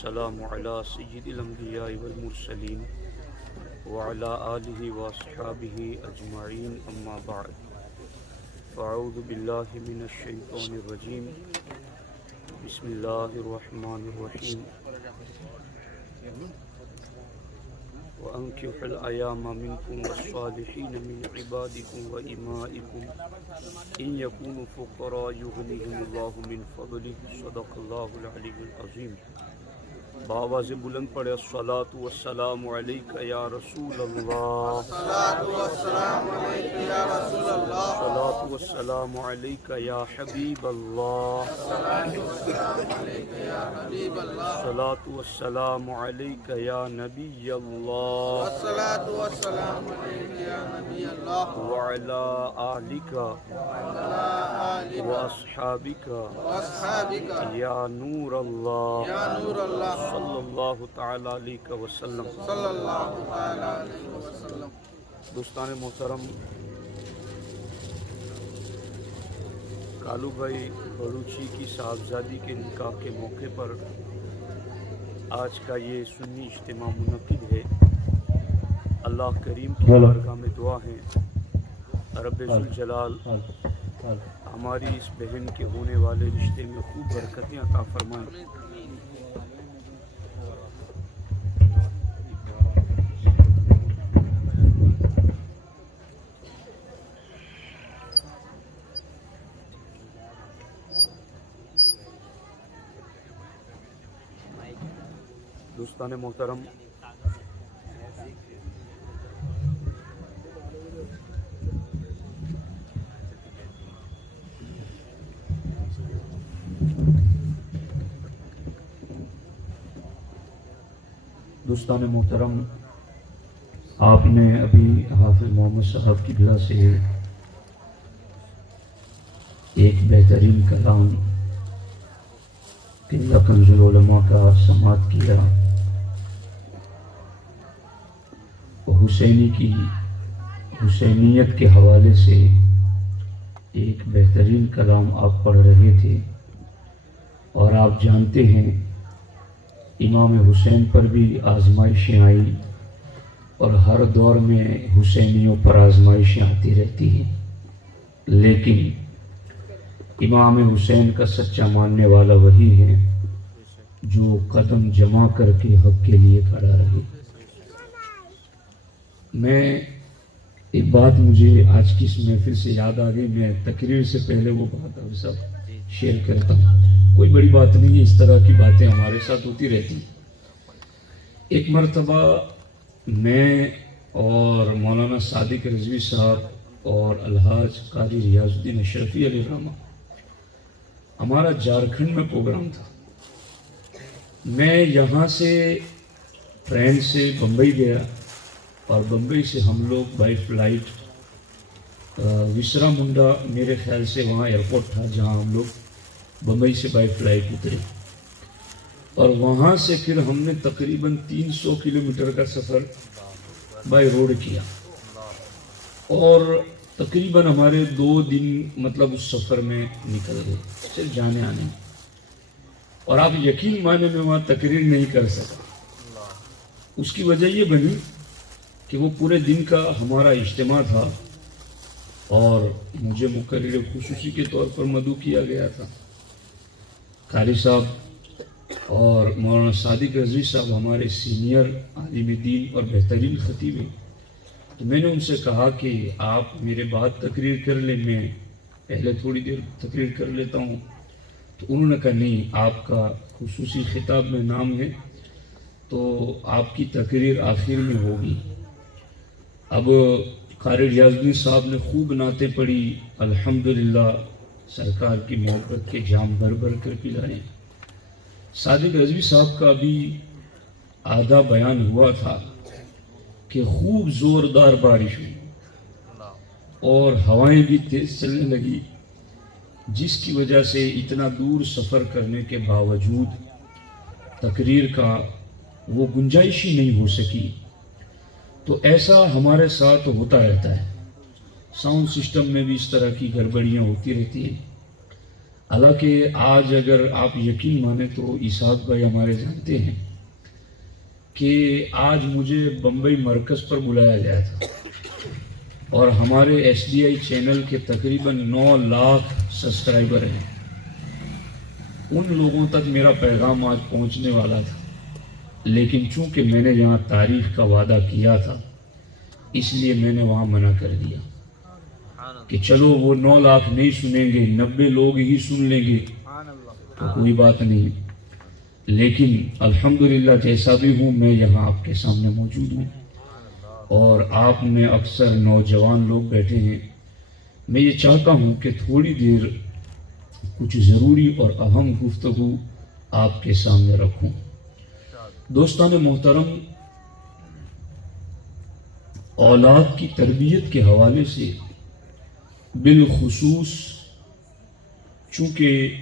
السلام على سيد الأنبياء والمرسلين وعلى آله وأصحابه أجمعين أما بعد فأعوذ بالله من الشيطان الرجيم بسم الله الرحمن الرحيم وأنكحوا الأيام منكم والصالحين من عبادكم وإمائكم إن يكونوا فقراء يغنيهم الله من فضله صدق الله العلي العظيم. بآواز بلند پڑھے الصلاة والسلام علیکہ یا رسول اللہ، الصلاة والسلام علیکہ یا رسول اللہ، الصلاة والسلام علیکہ یا حبیب اللہ، الصلاة والسلام علیکہ یا حبیب اللہ، الصلاة والسلام علیکہ یا نبی اللہ، الصلاة والسلام علیکہ یا نبی اللہ، وعلی آلک وعلی آلک واصحابک واصحابک یا نور اللہ یا نور اللہ، صلی اللہ تعالی علیہ وسلم. صلی اللہ تعالی علیہ وسلم. دوستان محترم، کالو بھائی بلوچی کی صاحبزادی کے نکاح کے موقع پر آج کا یہ سنی اجتماع منعقد ہے. اللہ کریم کی بارگاہ میں دعا ہے رب ذوالجلال ہماری اس بہن کے ہونے والے رشتے میں خوب برکتیں عطا فرمائیں. دوستان محترم، آپ نے ابھی حافظ محمد صاحب کی بلا سے ایک بہترین کلام قلہ کنز العلماء کا سماعت کیا. حسینیت کے حوالے سے ایک بہترین کلام آپ پڑھ رہے تھے، اور آپ جانتے ہیں امام حسین پر بھی آزمائشیں آئی، اور ہر دور میں حسینیوں پر آزمائشیں آتی رہتی ہیں، لیکن امام حسین کا سچا ماننے والا وہی ہے جو قدم جمع کر کے حق کے لیے کھڑا رہے. میں ایک بات مجھے آج کی اس محفل سے یاد آ گئی. میں تقریر سے پہلے وہ بات آپ سب شیئر کرتا ہوں. کوئی بڑی بات نہیں ہے، اس طرح کی باتیں ہمارے ساتھ ہوتی رہتی. ایک مرتبہ میں اور مولانا صادق رضوی صاحب اور الحاج قاری ریاض الدین اشرفی علیہ الرحمہ، ہمارا جھارکھنڈ میں پروگرام تھا. میں یہاں سے ٹرین سے بمبئی گیا، اور بمبئی سے ہم لوگ بائی فلائٹ وسرا منڈا، میرے خیال سے وہاں ایئرپورٹ تھا جہاں ہم لوگ بمبئی سے بائی فلائٹ اترے، اور وہاں سے پھر ہم نے تقریباً 300 کلومیٹر کا سفر بائی روڈ کیا، اور تقریباً ہمارے 2 دن مطلب اس سفر میں نکل گئے صرف جانے آنے میں. اور آپ یقین مانے میں وہاں تقریر نہیں کر سکا. اس کی وجہ یہ بنی کہ وہ پورے دن کا ہمارا اجتماع تھا، اور مجھے مقرر خصوصی کے طور پر مدعو کیا گیا تھا. قاری صاحب اور مولانا صادق رضوی صاحب ہمارے سینئر عالم دین اور بہترین خطیب ہیں. تو میں نے ان سے کہا کہ آپ میرے بعد تقریر کر لیں، میں پہلے تھوڑی دیر تقریر کر لیتا ہوں. تو انہوں نے کہا نہیں، آپ کا خصوصی خطاب میں نام ہے تو آپ کی تقریر آخر میں ہوگی. اب قاری ریاض الدین صاحب نے خوب نعتیں پڑھی، الحمدللہ سرکار کی محبت کے جام بھر بھر کر پلائے. صادق رضوی صاحب کا بھی آدھا بیان ہوا تھا کہ خوب زوردار بارش ہوئی اور ہوائیں بھی تیز چلنے لگی، جس کی وجہ سے اتنا دور سفر کرنے کے باوجود تقریر کا وہ گنجائش ہی نہیں ہو سکی. تو ایسا ہمارے ساتھ ہوتا رہتا ہے. ساؤنڈ سسٹم میں بھی اس طرح کی گڑبڑیاں ہوتی رہتی ہیں. حالانکہ آج اگر آپ یقین مانیں تو اسحاق بھائی ہمارے جانتے ہیں کہ آج مجھے بمبئی مرکز پر بلایا گیا تھا اور ہمارے SDI چینل کے تقریباً 9 لاکھ سبسکرائبر ہیں. ان لوگوں تک میرا پیغام آج پہنچنے والا تھا، لیکن چونکہ میں نے یہاں تاریخ کا وعدہ کیا تھا اس لیے میں نے وہاں منع کر دیا کہ چلو وہ 9 لاکھ نہیں سنیں گے، 90 لوگ ہی سن لیں گے تو کوئی بات نہیں. لیکن الحمدللہ جیسا بھی ہوں میں یہاں آپ کے سامنے موجود ہوں اور آپ میں اکثر نوجوان لوگ بیٹھے ہیں. میں یہ چاہتا ہوں کہ تھوڑی دیر کچھ ضروری اور اہم گفتگو آپ کے سامنے رکھوں. دوستان محترم، اولاد کی تربیت کے حوالے سے بالخصوص چونکہ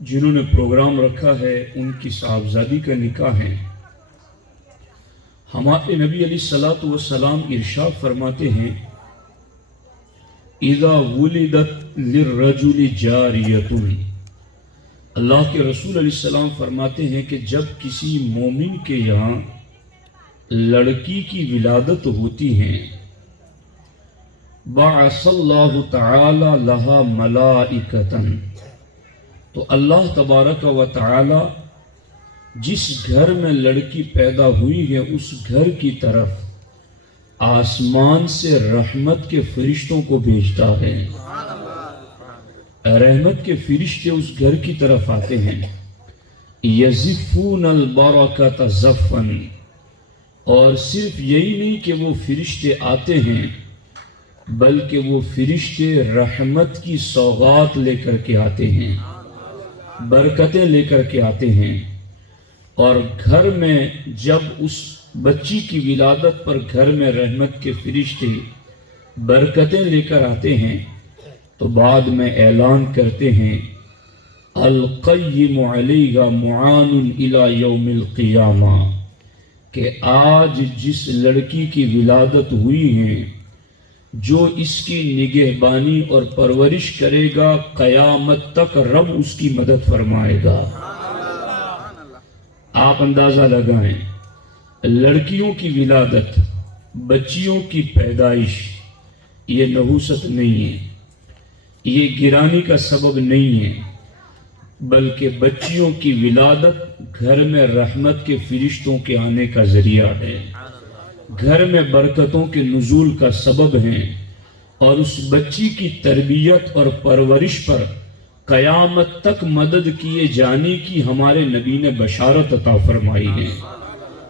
جنہوں نے پروگرام رکھا ہے ان کی صاحبزادی کا نکاح ہے، ہمارے نبی علیہ الصلوۃ والسلام ارشاد فرماتے ہیں اذا ولدت للرجل جاریۃ. اللہ کے رسول علیہ السلام فرماتے ہیں کہ جب کسی مومن کے یہاں لڑکی کی ولادت ہوتی ہے بعث اللہ تعالی لہا ملائکۃ، تو اللہ تبارک و تعالی جس گھر میں لڑکی پیدا ہوئی ہے اس گھر کی طرف آسمان سے رحمت کے فرشتوں کو بھیجتا ہے. رحمت کے فرشتے اس گھر کی طرف آتے ہیں، یزفون البرکۃ زفا، اور صرف یہی نہیں کہ وہ فرشتے آتے ہیں بلکہ وہ فرشتے رحمت کی سوغات لے کر کے آتے ہیں، برکتیں لے کر کے آتے ہیں. اور گھر میں جب اس بچی کی ولادت پر گھر میں رحمت کے فرشتے برکتیں لے کر آتے ہیں تو بعد میں اعلان کرتے ہیں القیم علیہ معان الی یوم القیامہ، کہ آج جس لڑکی کی ولادت ہوئی ہے جو اس کی نگہبانی اور پرورش کرے گا قیامت تک رب اس کی مدد فرمائے گا. آپ اندازہ لگائیں، لڑکیوں کی ولادت، بچیوں کی پیدائش یہ نحوست نہیں ہے، یہ گرانی کا سبب نہیں ہے، بلکہ بچیوں کی ولادت گھر میں رحمت کے فرشتوں کے آنے کا ذریعہ ہے، گھر میں برکتوں کے نزول کا سبب ہیں، اور اس بچی کی تربیت اور پرورش پر قیامت تک مدد کیے جانے کی ہمارے نبی نے بشارت عطا فرمائی ہے.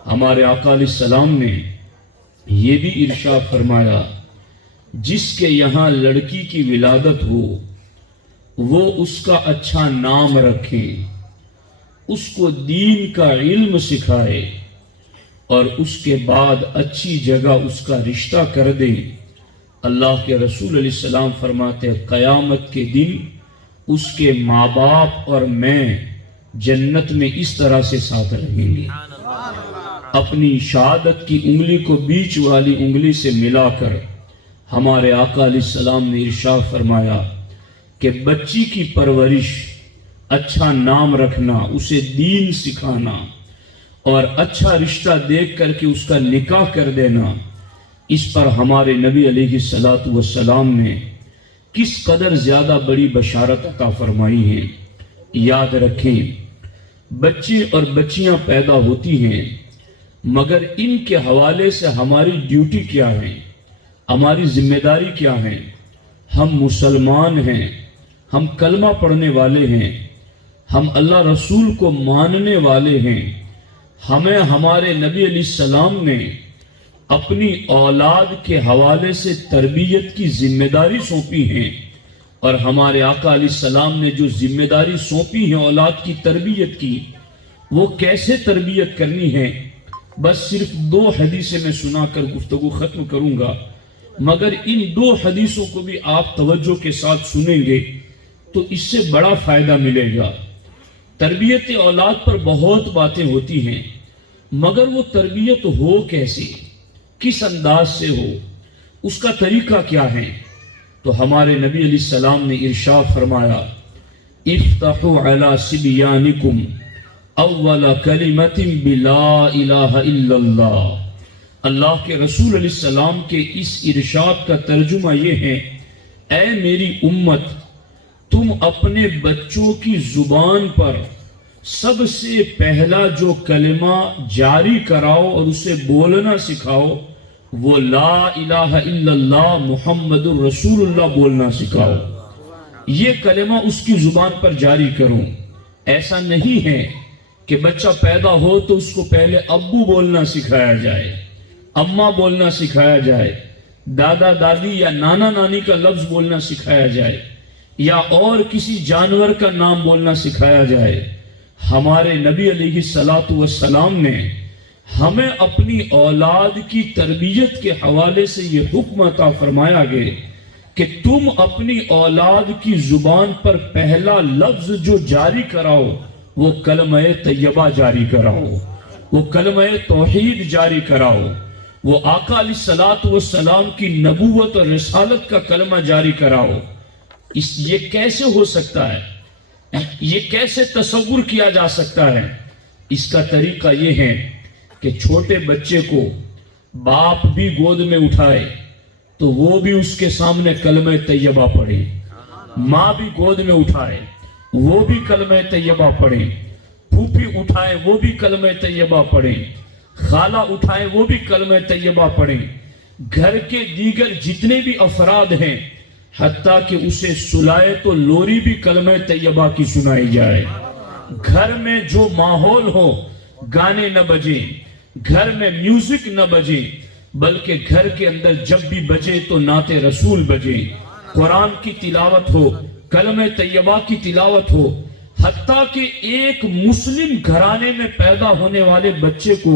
ہمارے آقا علیہ السلام نے یہ بھی ارشاد فرمایا جس کے یہاں لڑکی کی ولادت ہو وہ اس کا اچھا نام رکھے، اس کو دین کا علم سکھائے اور اس کے بعد اچھی جگہ اس کا رشتہ کر دیں. اللہ کے رسول علیہ السلام فرماتے ہیں قیامت کے دن اس کے ماں باپ اور میں جنت میں اس طرح سے ساتھ رہیں گے. اپنی شہادت کی انگلی کو بیچ والی انگلی سے ملا کر ہمارے آقا علیہ السلام نے ارشاد فرمایا کہ بچی کی پرورش، اچھا نام رکھنا، اسے دین سکھانا اور اچھا رشتہ دیکھ کر کے اس کا نکاح کر دینا، اس پر ہمارے نبی علیہ الصلوۃ والسلام نے کس قدر زیادہ بڑی بشارت عطا فرمائی ہے. یاد رکھیں، بچے اور بچیاں پیدا ہوتی ہیں مگر ان کے حوالے سے ہماری ڈیوٹی کیا ہے، ہماری ذمہ داری کیا ہے. ہم مسلمان ہیں، ہم کلمہ پڑھنے والے ہیں، ہم اللہ رسول کو ماننے والے ہیں. ہمیں ہمارے نبی علیہ السلام نے اپنی اولاد کے حوالے سے تربیت کی ذمہ داری سونپی ہیں، اور ہمارے آقا علیہ السلام نے جو ذمہ داری سونپی ہے اولاد کی تربیت کی، وہ کیسے تربیت کرنی ہے. بس صرف 2 حدیثیں میں سنا کر گفتگو ختم کروں گا، مگر ان 2 حدیثوں کو بھی آپ توجہ کے ساتھ سنیں گے تو اس سے بڑا فائدہ ملے گا. تربیت اولاد پر بہت باتیں ہوتی ہیں مگر وہ تربیت ہو کیسے، کس انداز سے ہو، اس کا طریقہ کیا ہے. تو ہمارے نبی علیہ السلام نے ارشاد فرمایا افتحوا علی صبیانکم اول کلمۃ بلا الہ الا اللہ. اللہ کے رسول علیہ السلام کے اس ارشاد کا ترجمہ یہ ہے، اے میری امت، تم اپنے بچوں کی زبان پر سب سے پہلا جو کلمہ جاری کراؤ اور اسے بولنا سکھاؤ وہ لا الہ الا اللہ محمد الرسول اللہ بولنا سکھاؤ. یہ کلمہ اس کی زبان پر جاری کرو. ایسا نہیں ہے کہ بچہ پیدا ہو تو اس کو پہلے ابو بولنا سکھایا جائے، اماں بولنا سکھایا جائے، دادا دادی یا نانا نانی کا لفظ بولنا سکھایا جائے، یا اور کسی جانور کا نام بولنا سکھایا جائے. ہمارے نبی علیہ الصلوۃ والسلام نے ہمیں اپنی اولاد کی تربیت کے حوالے سے یہ حکم عطا فرمایا گیا کہ تم اپنی اولاد کی زبان پر پہلا لفظ جو جاری کراؤ وہ کلمہ طیبہ جاری کراؤ، وہ کلمہ توحید جاری کراؤ، وہ آقا علیہ الصلوۃ والسلام کی نبوت اور رسالت کا کلمہ جاری کراؤ. یہ کیسے ہو سکتا ہے؟ یہ کیسے تصور کیا جا سکتا ہے؟ اس کا طریقہ یہ ہے کہ چھوٹے بچے کو باپ بھی گود میں اٹھائے تو وہ بھی اس کے سامنے کلمہ طیبہ پڑھے، ماں بھی گود میں اٹھائے وہ بھی کلمہ طیبہ پڑھے، پھوپھی اٹھائے وہ بھی کلمہ طیبہ پڑھے، خالہ اٹھائے وہ بھی کلمہ طیبہ پڑھے. گھر کے دیگر جتنے بھی افراد ہیں حتیٰ کہ اسے سلائے تو لوری بھی کلمہ طیبہ کی سنائی جائے. گھر میں جو ماحول ہو گانے نہ بجے، گھر میں میوزک نہ بجے، بلکہ گھر کے اندر جب بھی بجے تو نعت رسول بجے، قرآن کی تلاوت ہو، کلمہ طیبہ کی تلاوت ہو. حتیٰ کہ ایک مسلم گھرانے میں پیدا ہونے والے بچے کو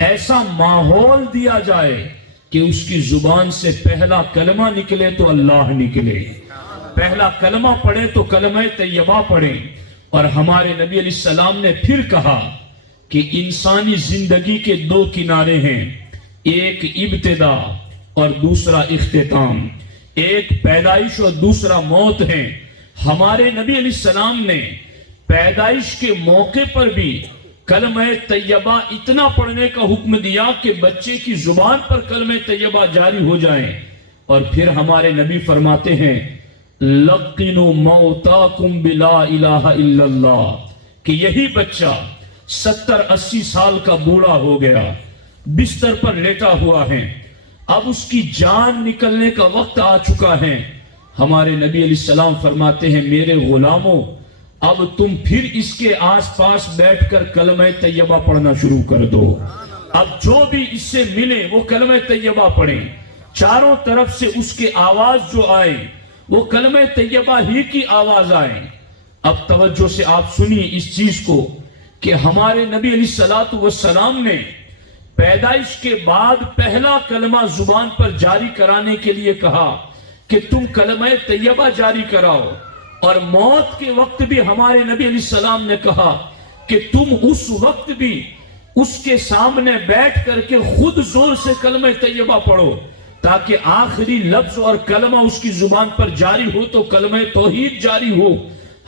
ایسا ماحول دیا جائے کہ اس کی زبان سے پہلا کلمہ نکلے تو اللہ نکلے، پہلا کلمہ پڑھے تو کلمہ طیبہ پڑھے. اور ہمارے نبی علیہ السلام نے پھر کہا کہ انسانی زندگی کے دو کنارے ہیں، ایک ابتدا اور دوسرا اختتام، ایک پیدائش اور دوسرا موت ہے. ہمارے نبی علیہ السلام نے پیدائش کے موقع پر بھی کلمہ طیبہ اتنا پڑھنے کا حکم دیا کہ بچے کی زبان پر کلمہ طیبہ جاری ہو جائیں. اور پھر ہمارے نبی فرماتے ہیں لقنوا موتاکم بلا الہ الا اللہ، کہ یہی بچہ 70-80 سال کا بوڑھا ہو گیا، بستر پر لیٹا ہوا ہے، اب اس کی جان نکلنے کا وقت آ چکا ہے. ہمارے نبی علیہ السلام فرماتے ہیں میرے غلاموں اب تم پھر اس کے آس پاس بیٹھ کر کلمہ طیبہ پڑھنا شروع کر دو. اب جو بھی اس سے ملے وہ کلمہ طیبہ پڑھیں، چاروں طرف سے اس کے آواز جو آئے وہ کلمہ طیبہ ہی کی آواز آئے. اب توجہ سے آپ سنیے اس چیز کو کہ ہمارے نبی علیہ الصلوۃ والسلام نے پیدائش کے بعد پہلا کلمہ زبان پر جاری کرانے کے لیے کہا کہ تم کلمہ طیبہ جاری کراؤ. اور موت کے وقت بھی ہمارے نبی علیہ السلام نے کہا کہ تم اس وقت بھی اس کے سامنے بیٹھ کر کے خود زور سے کلمہ طیبہ پڑھو تاکہ آخری لفظ اور کلمہ اس کی زبان پر جاری ہو تو کلمہ توحید جاری ہو.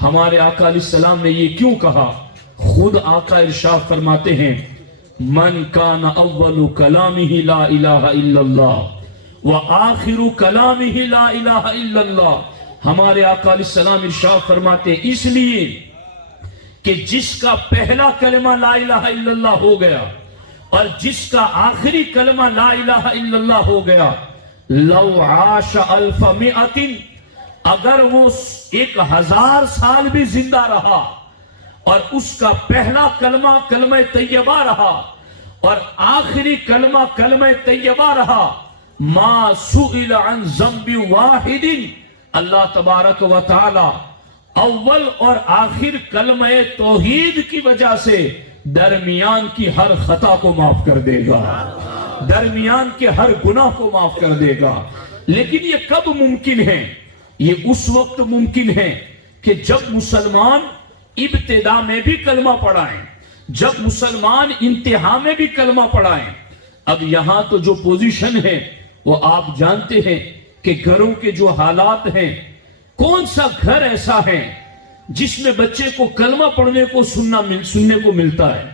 ہمارے آقا علیہ السلام نے یہ کیوں کہا؟ خود آقا ارشاد فرماتے ہیں من کان اول کلامہ لا الہ الا اللہ وآخر کلامہ لا الہ الا اللہ. ہمارے آقا علیہ السلام ارشاد فرماتے ہیں اس لیے کہ جس کا پہلا کلمہ لا الہ الا اللہ ہو گیا اور جس کا آخری کلمہ لا الہ الا اللہ ہو گیا لو عاش الف مئۃ، اگر وہ 1000 سال بھی زندہ رہا اور اس کا پہلا کلمہ کلمہ طیبہ رہا اور آخری کلمہ کلمہ طیبہ رہا ما سئل عن ذنب واحد، اللہ تبارک و تعالی اول اور آخر کلمہ توحید کی وجہ سے درمیان کی ہر خطا کو معاف کر دے گا، درمیان کے ہر گناہ کو معاف کر دے گا. لیکن یہ کب ممکن ہے؟ یہ اس وقت ممکن ہے کہ جب مسلمان ابتدا میں بھی کلمہ پڑھائیں، جب مسلمان انتہا میں بھی کلمہ پڑھائیں. اب یہاں تو جو پوزیشن ہے وہ آپ جانتے ہیں کہ گھروں کے جو حالات ہیں، کون سا گھر ایسا ہے جس میں بچے کو کلمہ پڑھنے کو سننے کو ملتا ہے؟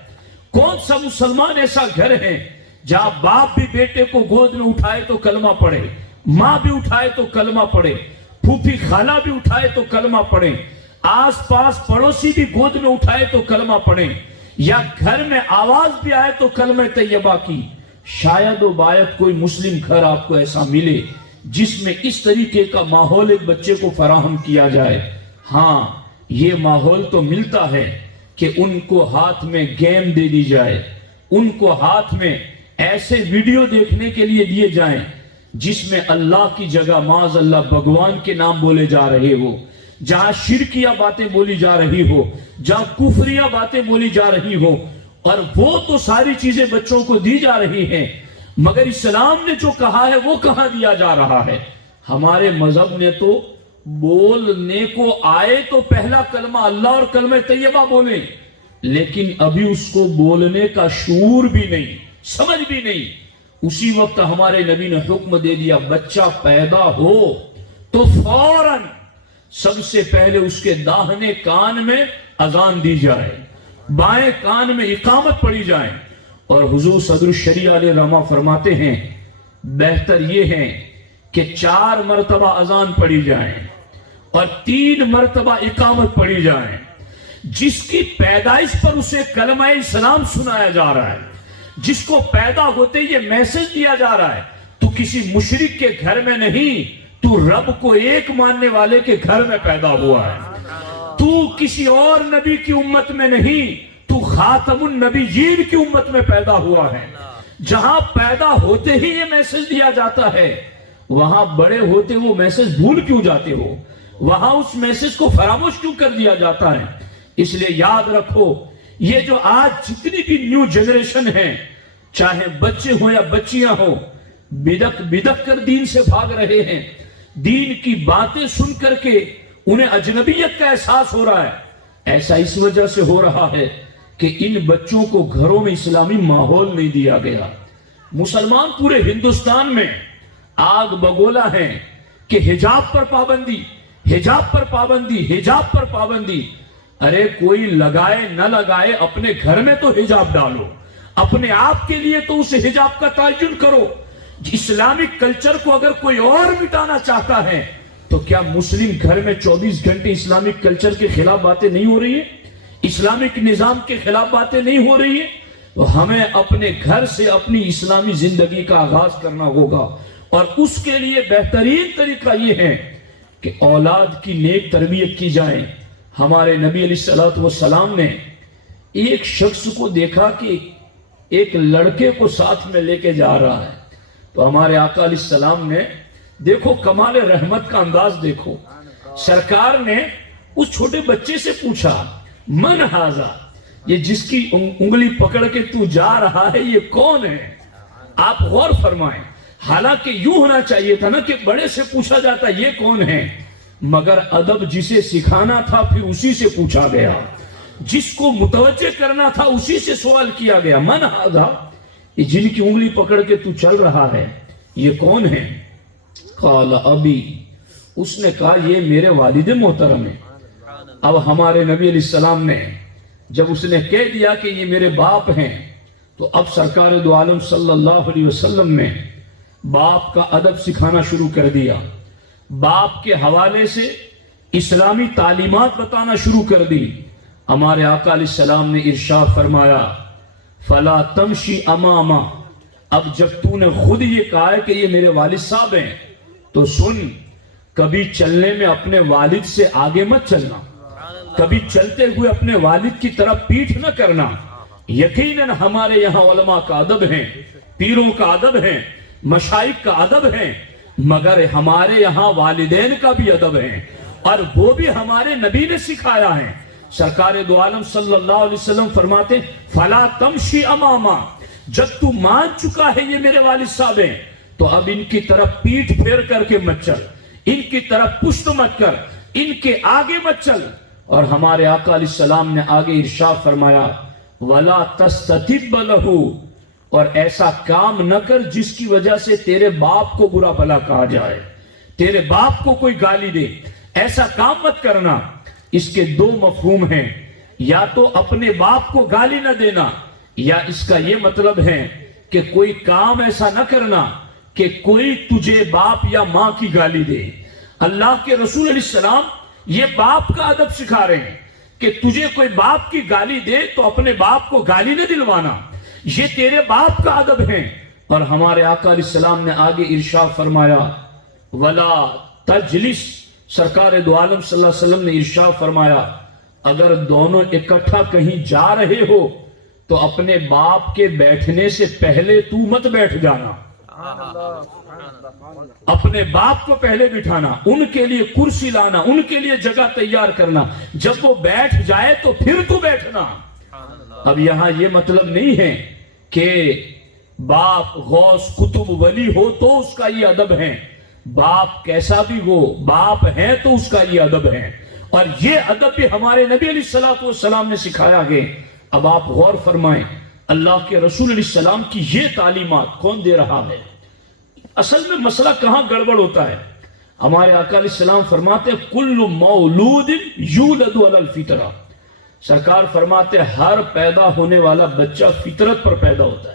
کون سا مسلمان ایسا گھر ہے جہاں باپ بھی بیٹے کو گود میں اٹھائے تو کلمہ پڑھے، ماں بھی اٹھائے تو کلمہ پڑھے، پھوپھی خالہ بھی اٹھائے تو کلمہ پڑھے، آس پاس پڑوسی بھی گود میں اٹھائے تو کلمہ پڑھے، یا گھر میں آواز بھی آئے تو کلمہ طیبہ کی؟ شاید و باید کوئی مسلم گھر آپ کو ایسا ملے جس میں اس طریقے کا ماحول ایک بچے کو فراہم کیا جائے۔ ہاں، یہ ماحول تو ملتا ہے کہ ان کو ہاتھ میں گیم دے دی جائے، ان کو ہاتھ میں ایسے ویڈیو دیکھنے کے لیے دیے جائیں جس میں اللہ کی جگہ معاذ اللہ بھگوان کے نام بولے جا رہے ہو، جہاں شرکیہ باتیں بولی جا رہی ہو، جہاں کفریہ باتیں بولی جا رہی ہو، اور وہ تو ساری چیزیں بچوں کو دی جا رہی ہیں، مگر اسلام نے جو کہا ہے وہ کہاں دیا جا رہا ہے؟ ہمارے مذہب نے تو بولنے کو آئے تو پہلا کلمہ اللہ اور کلمہ طیبہ بولیں، لیکن ابھی اس کو بولنے کا شعور بھی نہیں، سمجھ بھی نہیں۔ اسی وقت ہمارے نبی نے حکم دے دیا، بچہ پیدا ہو تو فوراً سب سے پہلے اس کے داہنے کان میں اذان دی جائے، بائیں کان میں اقامت پڑھی جائے، اور حضور صدر الشریعہ علیہ رحمہ فرماتے ہیں بہتر یہ ہے کہ 4 مرتبہ اذان پڑھی جائیں اور 3 مرتبہ اقامت پڑھی جائیں۔ جس کی پیدائش پر اسے کلمہ اسلام سنایا جا رہا ہے، جس کو پیدا ہوتے یہ میسج دیا جا رہا ہے، تو کسی مشرک کے گھر میں نہیں، تو رب کو ایک ماننے والے کے گھر میں پیدا ہوا ہے۔ تو کسی اور نبی کی امت میں نہیں، تو خاتم النبیین کی امت میں پیدا ہوا ہے۔ جہاں پیدا ہوتے ہی یہ میسج دیا جاتا ہے، وہاں بڑے ہوتے وہ میسج بھول کیوں جاتے ہو؟ وہاں اس میسج کو فراموش کیوں کر دیا جاتا ہے؟ اس لیے یاد رکھو، یہ جو آج جتنی بھی نیو جنریشن ہے، چاہے بچے ہوں یا بچیاں ہوں، بدک کر دین سے بھاگ رہے ہیں، دین کی باتیں سن کر کے انہیں اجنبیت کا احساس ہو رہا ہے۔ ایسا اس وجہ سے ہو رہا ہے کہ ان بچوں کو گھروں میں اسلامی ماحول نہیں دیا گیا۔ مسلمان پورے ہندوستان میں آگ بگولا ہے کہ حجاب پر پابندی، حجاب پر پابندی، حجاب پر پابندی۔ ارے کوئی لگائے نہ لگائے، اپنے گھر میں تو حجاب ڈالو، اپنے آپ کے لیے تو اس حجاب کا تعین کرو۔ اسلامک کلچر کو اگر کوئی اور مٹانا چاہتا ہے تو کیا مسلم گھر میں 24 گھنٹے اسلامک کلچر کے خلاف باتیں نہیں ہو رہی ہیں؟ اسلامک نظام کے خلاف باتیں نہیں ہو رہی ہیں؟ تو ہمیں اپنے گھر سے اپنی اسلامی زندگی کا آغاز کرنا ہوگا، اور اس کے لیے بہترین طریقہ یہ ہے کہ اولاد کی نیک تربیت کی جائے۔ ہمارے نبی علیہ السلام نے ایک شخص کو دیکھا کہ ایک لڑکے کو ساتھ میں لے کے جا رہا ہے، تو ہمارے آقا علیہ السلام نے دیکھو کمال رحمت کا انداز دیکھو، سرکار نے اس چھوٹے بچے سے پوچھا من ھذا، یہ جس کی انگلی پکڑ کے تو جا رہا ہے یہ کون ہے؟ آپ غور فرمائیں، حالانکہ یوں ہونا چاہیے تھا نا کہ بڑے سے پوچھا جاتا یہ کون ہے، مگر ادب جسے سکھانا تھا پھر اسی سے پوچھا گیا، جس کو متوجہ کرنا تھا اسی سے سوال کیا گیا، من ھذا، یہ جن کی انگلی پکڑ کے تو چل رہا ہے یہ کون ہے؟ قال ابی، اس نے کہا یہ میرے والد محترم ہیں۔ اب ہمارے نبی علیہ السلام نے جب اس نے کہہ دیا کہ یہ میرے باپ ہیں، تو اب سرکار دو عالم صلی اللہ علیہ وسلم نے باپ کا ادب سکھانا شروع کر دیا، باپ کے حوالے سے اسلامی تعلیمات بتانا شروع کر دی۔ ہمارے آقا علیہ السلام نے ارشاد فرمایا فلا تمشی اماما، اب جب تو نے خود یہ کہا ہے کہ یہ میرے والد صاحب ہیں تو سن، کبھی چلنے میں اپنے والد سے آگے مت چلنا، کبھی چلتے ہوئے اپنے والد کی طرف پیٹھ نہ کرنا۔ یقیناً ہمارے یہاں علماء کا ادب ہے، پیروں کا ادب ہے، مشائخ کا ادب ہے، مگر ہمارے یہاں والدین کا بھی ادب ہے، اور وہ بھی ہمارے نبی نے سکھایا ہے۔ سرکار دو عالم صلی اللہ علیہ وسلم فرماتے فلا تمشی اماما، جب تو مان چکا ہے یہ میرے والد صاحب ہیں تو اب ان کی طرف پیٹھ پھیر کر کے مت چل، ان کی طرف پشت مت کر، ان کے آگے مت چل۔ اور ہمارے آقا علیہ السلام نے آگے ارشاد فرمایا وَلَا تَسْتَتِبَّ لَهُ، اور ایسا کام نہ کر جس کی وجہ سے تیرے باپ کو برا بھلا کہا جائے، تیرے باپ کو کوئی گالی دے، ایسا کام مت کرنا۔ اس کے دو مفہوم ہیں، یا تو اپنے باپ کو گالی نہ دینا، یا اس کا یہ مطلب ہے کہ کوئی کام ایسا نہ کرنا کہ کوئی تجھے باپ یا ماں کی گالی دے۔ اللہ کے رسول علیہ السلام یہ باپ کا ادب سکھا رہے ہیں کہ تجھے کوئی باپ کی گالی دے تو اپنے باپ کو گالی نہ دلوانا، یہ تیرے باپ کا ادب ہے۔ اور ہمارے آقا علیہ السلام نے آگے ارشاد فرمایا وَلَا تَجْلِسْ، سرکار دو عالم صلی اللہ علیہ وسلم نے ارشاد فرمایا اگر دونوں اکٹھا کہیں جا رہے ہو تو اپنے باپ کے بیٹھنے سے پہلے تو مت بیٹھ جانا، اپنے باپ کو پہلے بٹھانا، ان کے لیے کرسی لانا، ان کے لیے جگہ تیار کرنا، جب وہ بیٹھ جائے تو پھر تو بیٹھنا۔ اب یہاں یہ مطلب نہیں ہے کہ باپ غوث قطب ولی ہو تو اس کا یہ ادب ہے، باپ کیسا بھی ہو، باپ ہے تو اس کا یہ ادب ہے، اور یہ ادب بھی ہمارے نبی علیہ السلام نے سکھایا گئے۔ اب آپ غور فرمائیں، اللہ کے رسول علیہ السلام کی یہ تعلیمات کون دے رہا ہے؟ اصل میں مسئلہ کہاں گڑبڑ ہوتا ہے؟ ہمارے آقا علیہ السلام فرماتے ہیں کل مولود یولد علی الفطرہ، سرکار فرماتے ہیں ہر پیدا ہونے والا بچہ فطرت پر پیدا ہوتا ہے۔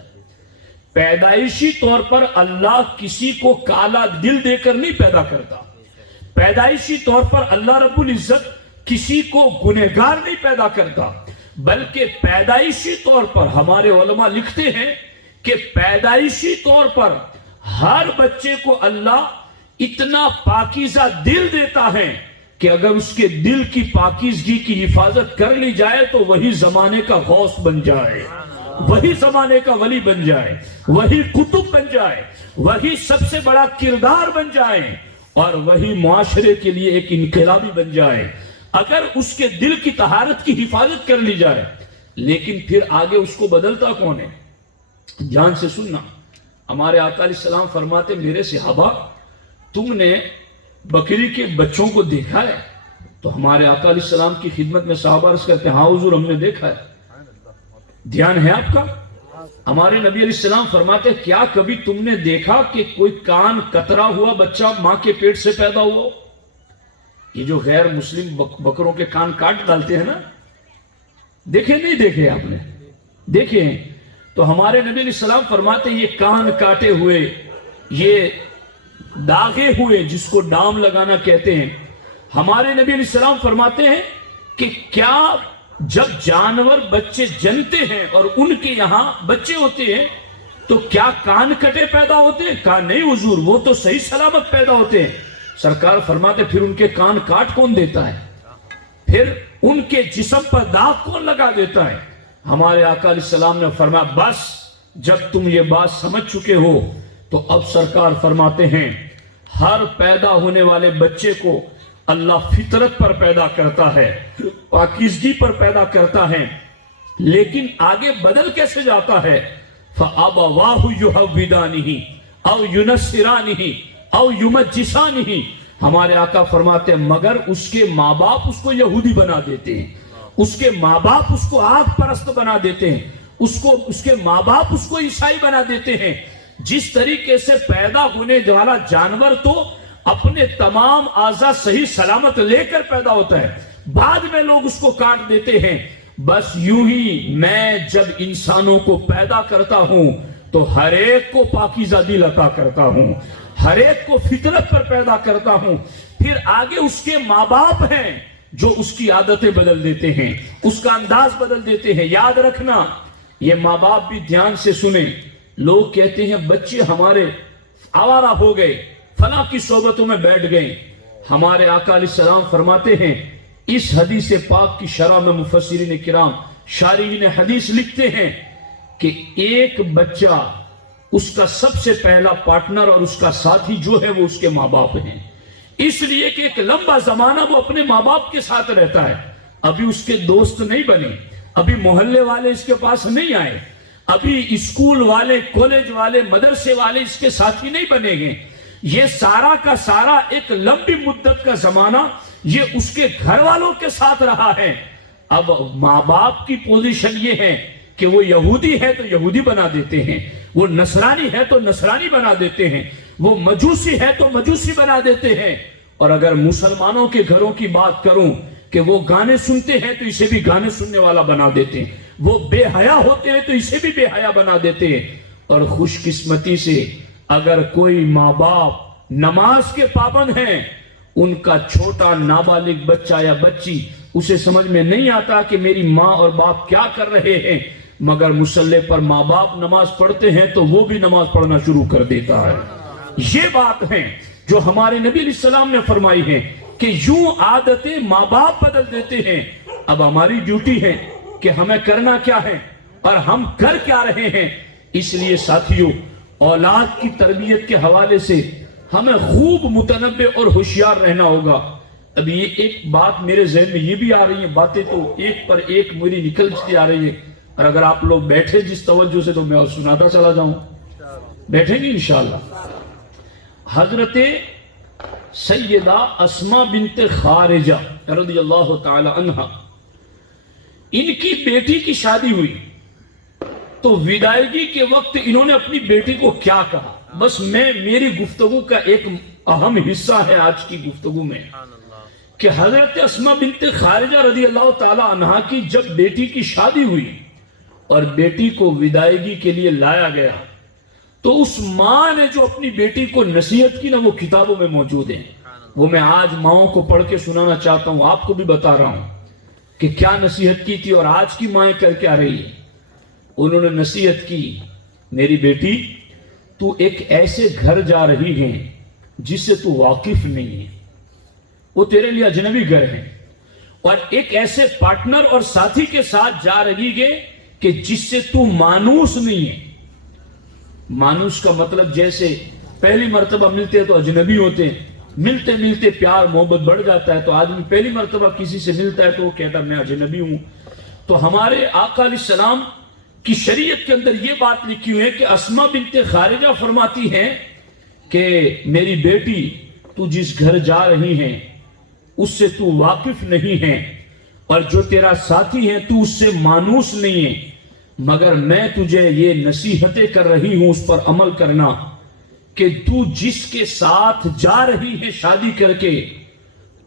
پیدائشی طور پر اللہ کسی کو کالا دل دے کر نہیں پیدا کرتا، پیدائشی طور پر اللہ رب العزت کسی کو گنہگار نہیں پیدا کرتا، بلکہ پیدائشی طور پر ہمارے علماء لکھتے ہیں کہ پیدائشی طور پر ہر بچے کو اللہ اتنا پاکیزہ دل دیتا ہے کہ اگر اس کے دل کی پاکیزگی کی حفاظت کر لی جائے تو وہی زمانے کا غوث بن جائے، وہی زمانے کا ولی بن جائے، وہی قطب بن جائے، وہی سب سے بڑا کردار بن جائے، اور وہی معاشرے کے لیے ایک انقلابی بن جائے اگر اس کے دل کی طہارت کی حفاظت کر لی جائے۔ لیکن پھر آگے اس کو بدلتا کون ہے؟ دھیان سے سننا، ہمارے آقا علیہ السلام فرماتے میرے صحابہ تم نے بکری کے بچوں کو دیکھا ہے؟ تو ہمارے آقا علیہ السلام کی خدمت میں صحابہ عرض کرتے ہیں ہاں حضور ہم نے دیکھا ہے۔ دھیان ہے آپ کا؟ ہمارے نبی علیہ السلام فرماتے ہیں کیا کبھی تم نے دیکھا کہ کوئی کان کترا ہوا بچہ ماں کے پیٹ سے پیدا ہوا؟ یہ جو غیر مسلم بکروں کے کان کاٹ ڈالتے ہیں نا، دیکھے نہیں دیکھے آپ نے؟ دیکھے ہیں۔ تو ہمارے نبی علیہ السلام فرماتے ہیں یہ کان کاٹے ہوئے، یہ داغے ہوئے، جس کو ڈام لگانا کہتے ہیں، ہمارے نبی علیہ السلام فرماتے ہیں کہ کیا جب جانور بچے جنتے ہیں اور ان کے یہاں بچے ہوتے ہیں تو کیا کان کٹے پیدا ہوتے ہیں؟ کہا نہیں حضور، وہ تو صحیح سلامت پیدا ہوتے ہیں۔ سرکار فرماتے پھر ان کے کان کاٹ کون دیتا ہے؟ پھر ان کے جسم پر داغ کون لگا دیتا ہے؟ ہمارے آقا علیہ السلام نے فرمایا بس جب تم یہ بات سمجھ چکے ہو تو اب سرکار فرماتے ہیں ہر پیدا ہونے والے بچے کو اللہ فطرت پر پیدا کرتا ہے، پاکیزگی پر پیدا کرتا ہے، لیکن آگے بدل کیسے جاتا ہے؟ فَأَبَوَاهُ يُحَوِّدَانِهِ أَوْ يُنَصِّرَانِهِ أَوْ يُمَجِّسَانِهِ، ہمارے آقا فرماتے ہیں مگر اس کے ماں باپ اس کو یہودی بنا دیتے ہیں، اس کے ماں باپ اس کو آگ پرست بنا دیتے ہیں، اس کے ماں باپ اس کو عیسائی بنا دیتے ہیں۔ جس طریقے سے پیدا ہونے والا جانور تو اپنے تمام اعضاء صحیح سلامت لے کر پیدا ہوتا ہے، بعد میں لوگ اس کو کاٹ دیتے ہیں، بس یوں ہی میں جب انسانوں کو پیدا کرتا ہوں تو ہر ایک کو پاکیزہ دل عطا کرتا ہوں، ہر ایک کو فطرت پر پیدا کرتا ہوں۔ پھر آگے اس کے ماں باپ ہیں جو اس کی عادتیں بدل دیتے ہیں، اس کا انداز بدل دیتے ہیں۔ یاد رکھنا یہ ماں باپ بھی دھیان سے سنیں، لوگ کہتے ہیں بچے ہمارے آوارہ ہو گئے، فلاں کی صحبتوں میں بیٹھ گئے۔ ہمارے آقا علیہ السلام فرماتے ہیں اس حدیث پاک کی شرح میں مفسرین کرام شارحین حدیث لکھتے ہیں کہ ایک بچہ اس کا سب سے پہلا پارٹنر اور اس کا ساتھی جو ہے وہ اس کے ماں باپ ہیں، اس لیے کہ ایک لمبا زمانہ وہ اپنے ماں باپ کے ساتھ رہتا ہے، ابھی اس کے دوست نہیں بنے، ابھی محلے والے اس کے پاس نہیں آئے، ابھی اسکول والے، کالج والے، مدرسے والے اس کے ساتھی نہیں بنے گے۔ یہ سارا کا سارا ایک لمبی مدت کا زمانہ یہ اس کے گھر والوں کے ساتھ رہا ہے۔ اب ماں باپ کی پوزیشن یہ ہے کہ وہ یہودی ہے تو یہودی بنا دیتے ہیں، وہ نصرانی ہے تو نصرانی بنا دیتے ہیں، وہ مجوسی ہے تو مجوسی بنا دیتے ہیں۔ اور اگر مسلمانوں کے گھروں کی بات کروں کہ وہ گانے سنتے ہیں تو اسے بھی گانے سننے والا بنا دیتے ہیں، وہ بے حیا ہوتے ہیں تو اسے بھی بے حیا بنا دیتے ہیں۔ اور خوش قسمتی سے اگر کوئی ماں باپ نماز کے پابند ہیں، ان کا چھوٹا نابالغ بچہ یا بچی اسے سمجھ میں نہیں آتا کہ میری ماں اور باپ کیا کر رہے ہیں، مگر مصلی پر ماں باپ نماز پڑھتے ہیں تو وہ بھی نماز پڑھنا شروع کر دیتا ہے۔ یہ بات ہے جو ہمارے نبی علیہ السلام نے فرمائی ہے کہ یوں عادتیں ماں باپ بدل دیتے ہیں۔ اب ہماری ڈیوٹی ہے کہ ہمیں کرنا کیا ہے اور ہم کر کیا رہے ہیں۔ اس لیے ساتھیوں، اولاد کی تربیت کے حوالے سے ہمیں خوب متنبع اور ہوشیار رہنا ہوگا۔ اب یہ ایک بات میرے ذہن میں یہ بھی آ رہی ہے، باتیں تو ایک پر ایک میری نکلتی آ رہی ہے، اور اگر آپ لوگ بیٹھے جس توجہ سے تو میں سناتا چلا جاؤں۔ بیٹھیں گے انشاءاللہ۔ حضرت سیدہ اسماء بنت خارجہ رضی اللہ تعالی عنہ، ان کی بیٹی کی شادی ہوئی تو وداعگی کے وقت انہوں نے اپنی بیٹی کو کیا کہا، بس میری گفتگو کا ایک اہم حصہ ہے آج کی گفتگو میں، کہ حضرت اسماء بنت خارجہ رضی اللہ تعالی عنہ کی جب بیٹی کی شادی ہوئی اور بیٹی کو وداعگی کے لیے لایا گیا تو اس ماں نے جو اپنی بیٹی کو نصیحت کی نا، وہ کتابوں میں موجود ہیں، وہ میں آج ماؤں کو پڑھ کے سنانا چاہتا ہوں، آپ کو بھی بتا رہا ہوں کہ کیا نصیحت کی تھی اور آج کی مائیں کر کے آ رہی ہے۔ انہوں نے نصیحت کی، میری بیٹی تو ایک ایسے گھر جا رہی ہے جس سے تو واقف نہیں ہے، وہ تیرے لیے اجنبی گھر ہے، اور ایک ایسے پارٹنر اور ساتھی کے ساتھ جا رہی ہے کہ جس سے تو مانوس نہیں ہے۔ مانوس کا مطلب جیسے پہلی مرتبہ ملتے ہیں تو اجنبی ہوتے ہیں، ملتے ملتے پیار محبت بڑھ جاتا ہے، تو آدمی پہلی مرتبہ کسی سے ملتا ہے تو وہ کہتا میں اجنبی ہوں۔ تو ہمارے آقا علیہ السلام کی شریعت کے اندر یہ بات لکھی ہوئی ہے کہ اسماء بنت خارجہ فرماتی ہیں کہ میری بیٹی تو جس گھر جا رہی ہیں اس سے تو واقف نہیں ہے، اور جو تیرا ساتھی ہے تو اس سے مانوس نہیں ہے، مگر میں تجھے یہ نصیحتیں کر رہی ہوں اس پر عمل کرنا کہ تو جس کے ساتھ جا رہی ہے شادی کر کے،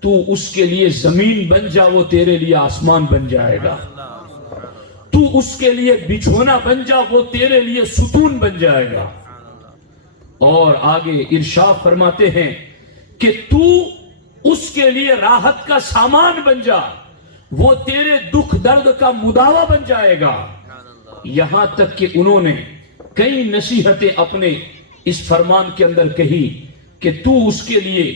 تو اس کے لیے زمین بن جا، وہ تیرے لیے آسمان بن جائے گا، تو اس کے لیے بچھونا بن جا، وہ تیرے لیے ستون بن جائے گا۔ اور آگے ارشاد فرماتے ہیں کہ تو اس کے لیے راحت کا سامان بن جا، وہ تیرے دکھ درد کا مداوا بن جائے گا۔ یہاں تک کہ انہوں نے کئی نصیحتیں اپنے اس فرمان کے اندر کہی کہ تو اس کے لیے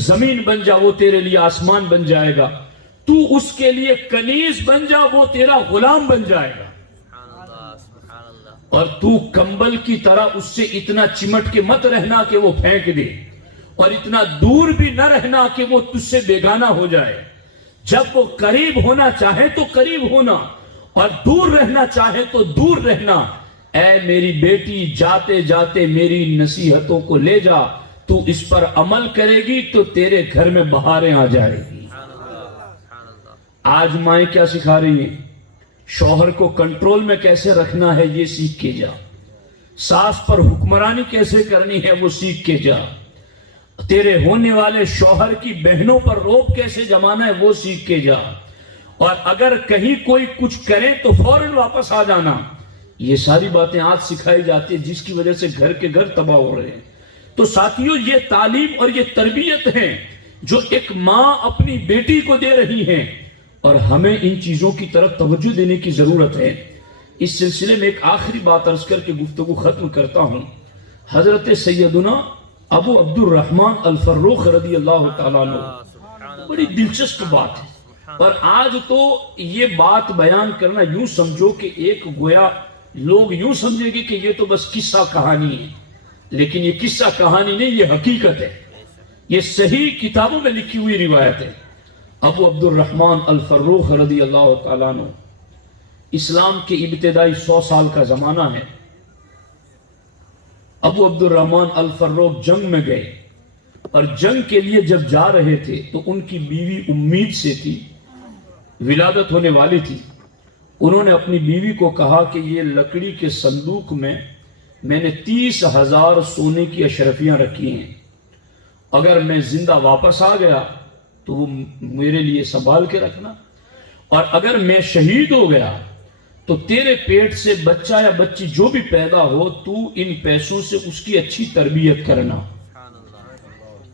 زمین بن جا، وہ تیرے لیے آسمان بن جائے گا، تو اس کے لیے کنیز بن جا، وہ تیرا غلام بن جائے گا، اور تو کمبل کی طرح اس سے اتنا چمٹ کے مت رہنا کہ وہ پھینک دے، اور اتنا دور بھی نہ رہنا کہ وہ تجھ سے بیگانہ ہو جائے۔ جب وہ قریب ہونا چاہے تو قریب ہونا، اور دور رہنا چاہے تو دور رہنا۔ اے میری بیٹی، جاتے جاتے میری نصیحتوں کو لے جا، تو اس پر عمل کرے گی تو تیرے گھر میں بہاریں آ جائے گی۔ آج مائیں کیا سکھا رہی ہیں؟ شوہر کو کنٹرول میں کیسے رکھنا ہے یہ سیکھ کے جا، ساس پر حکمرانی کیسے کرنی ہے وہ سیکھ کے جا، تیرے ہونے والے شوہر کی بہنوں پر روب کیسے جمانا ہے وہ سیکھ کے جا، اور اگر کہیں کوئی کچھ کرے تو فوراً واپس آ جانا۔ یہ ساری باتیں آج سکھائی جاتی ہیں جس کی وجہ سے گھر کے گھر تباہ ہو رہے ہیں۔ تو ساتھیوں، یہ تعلیم اور یہ تربیت ہے جو ایک ماں اپنی بیٹی کو دے رہی ہے، اور ہمیں ان چیزوں کی طرف توجہ دینے کی ضرورت ہے۔ اس سلسلے میں ایک آخری بات عرض کر کے گفتگو ختم کرتا ہوں۔ حضرت سیدنا ابو عبد الرحمن الفروخ رضی اللہ تعالیٰ عنہ، بڑی دلچسپ بات ہے، پر آج تو یہ بات بیان کرنا یوں سمجھو کہ ایک گویا لوگ یوں سمجھیں گے کہ یہ تو بس قصہ کہانی ہے، لیکن یہ قصہ کہانی نہیں، یہ حقیقت ہے، یہ صحیح کتابوں میں لکھی ہوئی روایت ہے۔ ابو عبد الرحمن الفروخ رضی اللہ تعالیٰ عنہ، اسلام کے ابتدائی 100 سال کا زمانہ ہے۔ ابو عبد الرحمن الفروخ جنگ میں گئے، اور جنگ کے لیے جب جا رہے تھے تو ان کی بیوی امید سے تھی، ولادت ہونے والی تھی۔ انہوں نے اپنی بیوی کو کہا کہ یہ لکڑی کے صندوق میں نے 30,000 سونے کی اشرفیاں رکھی ہیں، اگر میں زندہ واپس آ گیا تو وہ میرے لیے سنبھال کے رکھنا، اور اگر میں شہید ہو گیا تو تیرے پیٹ سے بچہ یا بچی جو بھی پیدا ہو تو ان پیسوں سے اس کی اچھی تربیت کرنا۔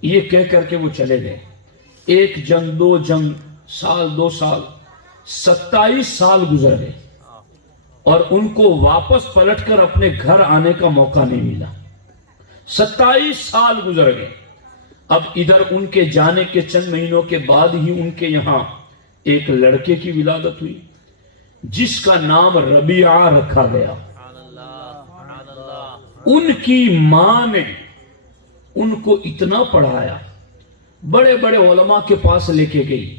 یہ کہہ کر کے وہ چلے گئے۔ ایک جنگ، دو جنگ، سال، 2 سال، 27 سال گزر گئے اور ان کو واپس پلٹ کر اپنے گھر آنے کا موقع نہیں ملا۔ 27 سال گزر گئے۔ اب ادھر ان کے جانے کے چند مہینوں کے بعد ہی ان کے یہاں ایک لڑکے کی ولادت ہوئی جس کا نام ربیعہ رکھا گیا۔ ان کی ماں نے ان کو اتنا پڑھایا، بڑے بڑے علماء کے پاس لے کے گئی،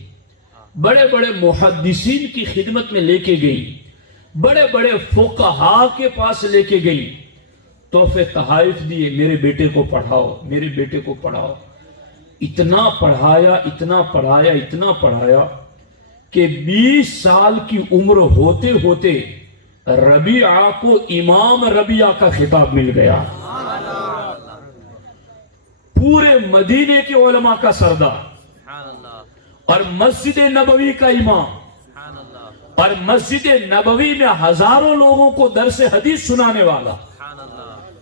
بڑے بڑے محدثین کی خدمت میں لے کے گئی، بڑے بڑے فقہاء کے پاس لے کے گئی، تحفے تحائف دیے، میرے بیٹے کو پڑھاؤ، میرے بیٹے کو پڑھاؤ۔ اتنا پڑھایا، اتنا پڑھایا، اتنا پڑھایا کہ 20 سال کی عمر ہوتے ہوتے ربیعہ کو امام ربیعہ کا خطاب مل گیا، پورے مدینے کے علماء کا سردار اور مسجد نبوی کا امام اور مسجد نبوی میں ہزاروں لوگوں کو درس حدیث سنانے والا،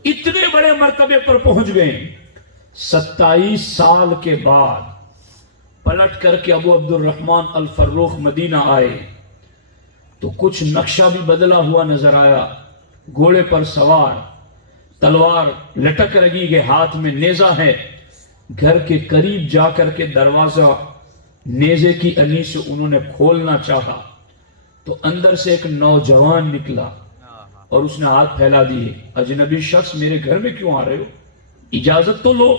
اتنے بڑے مرتبے پر پہنچ گئے۔ 27 سال کے بعد پلٹ کر کے ابو عبد الرحمن الفروخ مدینہ آئے تو کچھ نقشہ بھی بدلا ہوا نظر آیا، گھوڑے پر سوار، تلوار لٹک رہی ہے، ہاتھ میں نیزہ ہے۔ گھر کے قریب جا کر کے دروازہ نیزے کی انی سے انہوں نے کھولنا چاہا تو اندر سے ایک نوجوان نکلا اور اس نے ہاتھ پھیلا دیے، اجنبی شخص میرے گھر میں کیوں آ رہے ہو؟ اجازت تو لو۔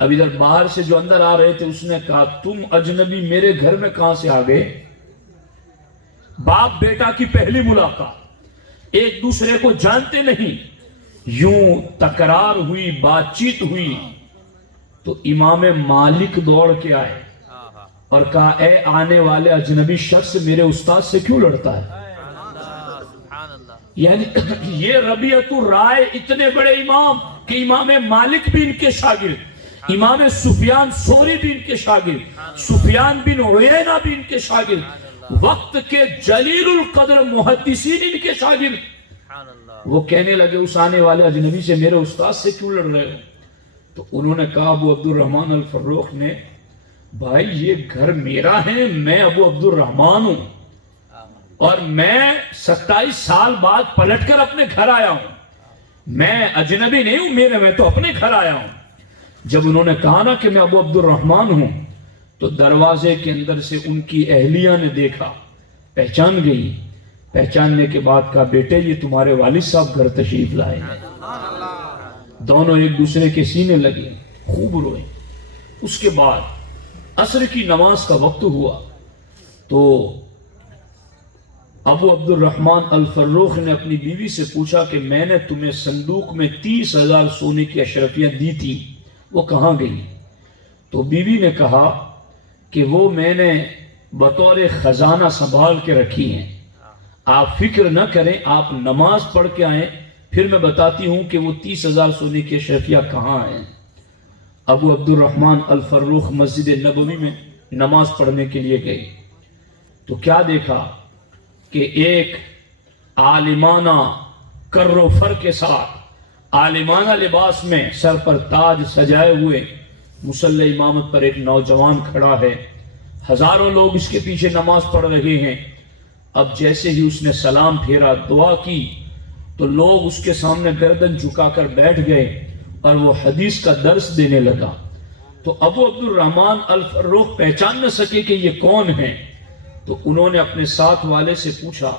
اب ادھر باہر سے جو اندر آ رہے تھے اس نے کہا تم اجنبی میرے گھر میں کہاں سے آ گئے؟ باپ بیٹا کی پہلی ملاقات، ایک دوسرے کو جانتے نہیں، یوں تکرار ہوئی، بات چیت ہوئی تو امام مالک دوڑ کے آئے اور کہا اے آنے والے اجنبی شخص میرے استاد سے کیوں لڑتا ہے؟ یعنی یہ ربیعۃ الرائے اتنے بڑے امام کہ امام مالک بھی ان کے شاگرد، امام سفیان ثوری بھی ان کے شاگرد، سفیان بن عیینہ بھی ان کے شاگرد، وقت کے جلیل القدر محدثین ان کے شاگرد۔ وہ کہنے لگے اس آنے والے اجنبی سے میرے استاد سے کیوں لڑ رہے ہو؟ تو انہوں نے کہا ابو عبد الرحمن الفروخ نے، بھائی یہ گھر میرا ہے، میں ابو عبد الرحمن ہوں اور میں 27 سال بعد پلٹ کر اپنے گھر آیا ہوں، میں اجنبی نہیں ہوں، میں تو اپنے گھر آیا ہوں۔ جب انہوں نے کہا نا کہ میں ابو عبد الرحمن ہوں تو دروازے کے اندر سے ان کی اہلیہ نے دیکھا، پہچان گئی، پہچاننے کے بعد کہا بیٹے یہ تمہارے والد صاحب گھر تشریف لائے ہیں۔ دونوں ایک دوسرے کے سینے لگے، خوب روئے۔ اس کے بعد عصر کی نماز کا وقت ہوا تو ابو عبد الرحمن الفروخ نے اپنی بیوی سے پوچھا کہ میں نے تمہیں صندوق میں 30,000 سونے کی اشرفیاں دی تھی، وہ کہاں گئی؟ تو بیوی نے کہا کہ وہ میں نے بطور خزانہ سنبھال کے رکھی ہیں، آپ فکر نہ کریں، آپ نماز پڑھ کے آئیں پھر میں بتاتی ہوں کہ وہ 30,000 سونے کی اشرفیاں کہاں ہیں۔ ابو عبد الرحمن الفروخ مسجد نبوی میں نماز پڑھنے کے لیے گئے تو کیا دیکھا کہ ایک عالمانہ کر و فر کے ساتھ عالمانہ لباس میں سر پر تاج سجائے ہوئے مصلی امامت پر ایک نوجوان کھڑا ہے، ہزاروں لوگ اس کے پیچھے نماز پڑھ رہے ہیں۔ اب جیسے ہی اس نے سلام پھیرا، دعا کی تو لوگ اس کے سامنے گردن جھکا کر بیٹھ گئے اور وہ حدیث کا درس دینے لگا۔ تو ابو عبد الرحمن الفروخ پہچان نہ سکے کہ یہ کون ہے، تو انہوں نے اپنے ساتھ والے سے پوچھا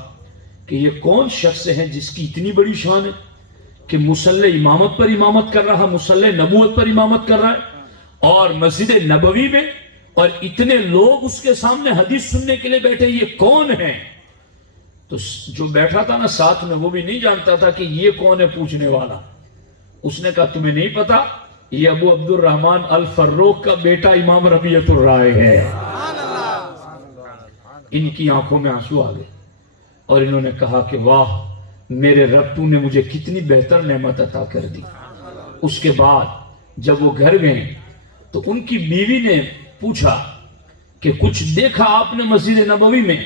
کہ یہ کون شخص ہے جس کی اتنی بڑی شان ہے کہ مصلی امامت پر امامت کر رہا، مصلی نبوت پر امامت کر رہا ہے اور مسجد نبوی میں، اور اتنے لوگ اس کے سامنے حدیث سننے کے لیے بیٹھے، یہ کون ہے؟ تو جو بیٹھا تھا نا ساتھ میں وہ بھی نہیں جانتا تھا کہ یہ کون ہے پوچھنے والا۔ اس نے کہا تمہیں نہیں پتا، یہ ابو عبد الرحمن الفروخ کا بیٹا امام ربیعۃ الرائے ہے۔ ان کی آنکھوں میں آنسو آ گئے اور انہوں نے کہا کہ واہ میرے رب تو نے مجھے کتنی بہتر نعمت عطا کر دی۔ اس کے بعد جب وہ گھر گئے تو ان کی بیوی نے پوچھا کہ کچھ دیکھا آپ نے مسجد نبوی میں؟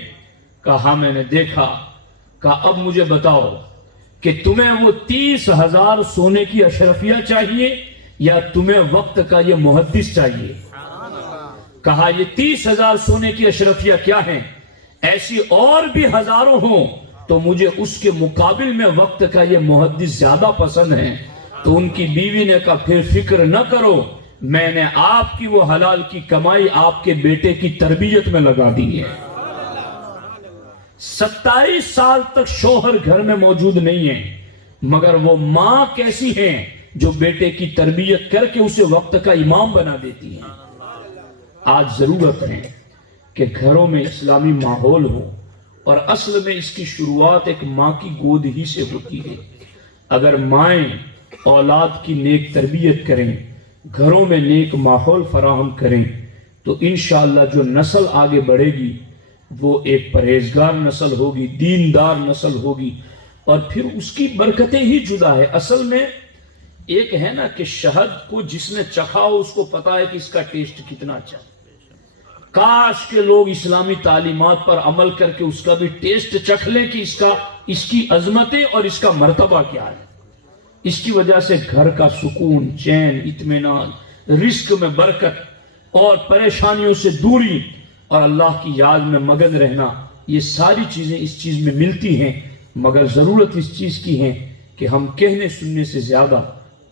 کہا ہاں میں نے دیکھا۔ کہا اب مجھے بتاؤ کہ تمہیں وہ 30,000 سونے کی اشرفیہ چاہیے یا تمہیں وقت کا یہ محدث چاہیے؟ کہا یہ 30,000 سونے کی اشرفیہ کیا ہیں، ایسی اور بھی ہزاروں ہوں تو مجھے اس کے مقابل میں وقت کا یہ محدث زیادہ پسند ہے۔ تو ان کی بیوی نے کہا پھر فکر نہ کرو، میں نے آپ کی وہ حلال کی کمائی آپ کے بیٹے کی تربیت میں لگا دی ہے۔ 27 سال تک شوہر گھر میں موجود نہیں ہے، مگر وہ ماں کیسی ہیں جو بیٹے کی تربیت کر کے اسے وقت کا امام بنا دیتی ہیں۔ آج ضرورت ہے کہ گھروں میں اسلامی ماحول ہو، اور اصل میں اس کی شروعات ایک ماں کی گود ہی سے ہوتی ہے۔ اگر مائیں اولاد کی نیک تربیت کریں، گھروں میں نیک ماحول فراہم کریں، تو انشاءاللہ جو نسل آگے بڑھے گی وہ ایک پرہیزگار نسل ہوگی، دیندار نسل ہوگی، اور پھر اس کی برکتیں ہی جدا ہے۔ اصل میں ایک ہے نا کہ شہد کو جس نے چکھا ہو اس کو پتا ہے کہ اس کا ٹیسٹ کتنا اچھا۔ کاش کے لوگ اسلامی تعلیمات پر عمل کر کے اس کا بھی ٹیسٹ چکھ لیں کہ اس کی عظمتیں اور اس کا مرتبہ کیا ہے۔ اس کی وجہ سے گھر کا سکون، چین، اطمینان، رزق میں برکت اور پریشانیوں سے دوری اور اللہ کی یاد میں مگن رہنا، یہ ساری چیزیں اس چیز میں ملتی ہیں۔ مگر ضرورت اس چیز کی ہے کہ ہم کہنے سننے سے زیادہ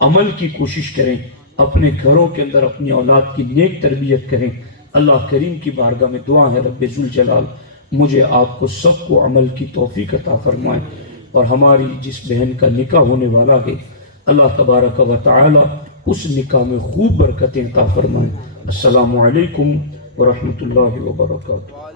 عمل کی کوشش کریں، اپنے گھروں کے اندر اپنی اولاد کی نیک تربیت کریں۔ اللہ کریم کی بارگاہ میں دعا ہے رب ذوالجلال مجھے آپ کو سب کو عمل کی توفیق عطا فرمائے، اور ہماری جس بہن کا نکاح ہونے والا ہے اللہ تبارک و تعالی اس نکاح میں خوب برکتیں عطا فرمائے۔ السلام علیکم ورحمۃ اللہ وبرکاتہ۔